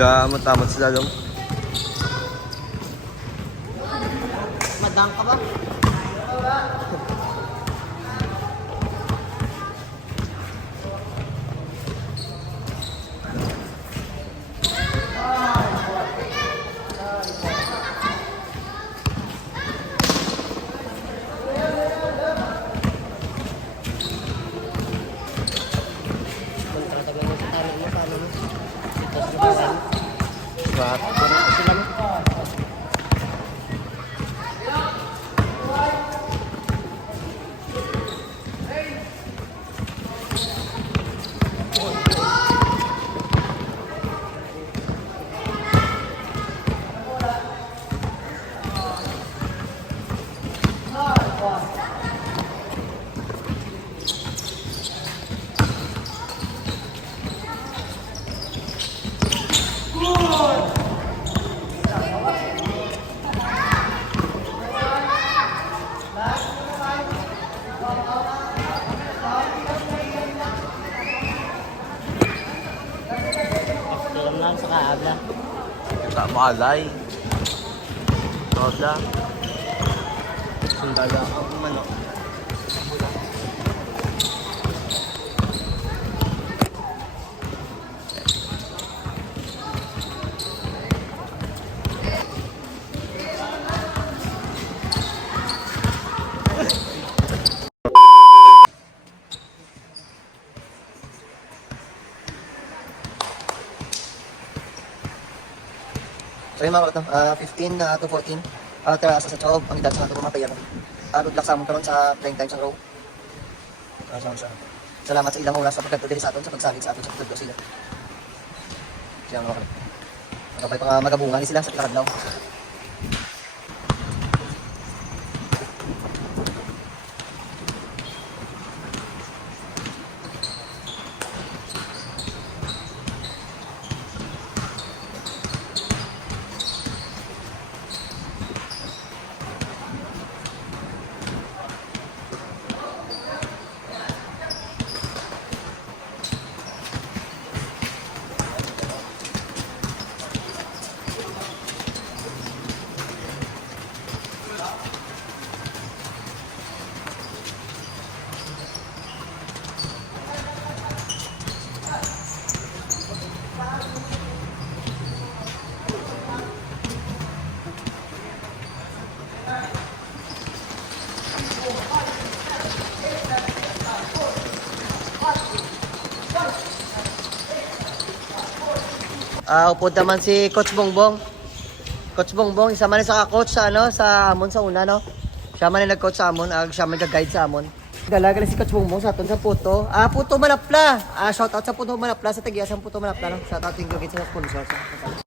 Gamot-tamot sila dong. Madang ka ba? Sa kaabla. Tak malay. Toda. Sundala ako manok. So yun mga kalat, 15 to 14. Tara sa Chob, ang edad sa mga tumapayan. Good luck sa amon karon sa playing time sa row. Salamat sa ilang oras sa pagkatutili sa aton sa pagsalig sa aton sa pagkatutili sila. Siya mga kalat. Kapay pa magabungan sila sa Karadlaw. Upo naman si Coach Bongbong. Coach Bongbong, isa man sa ka-coach sa sa amon sa una no. Siya man ang nag-coach sa amon, siya man nag-guide sa amon. Dalaga si Coach Bongbong sa aton sa Puto. Puto Manapla. Shout out sa Puto Manapla sa Tagias ang Puto Manapla no. Shout out sa sponsor sa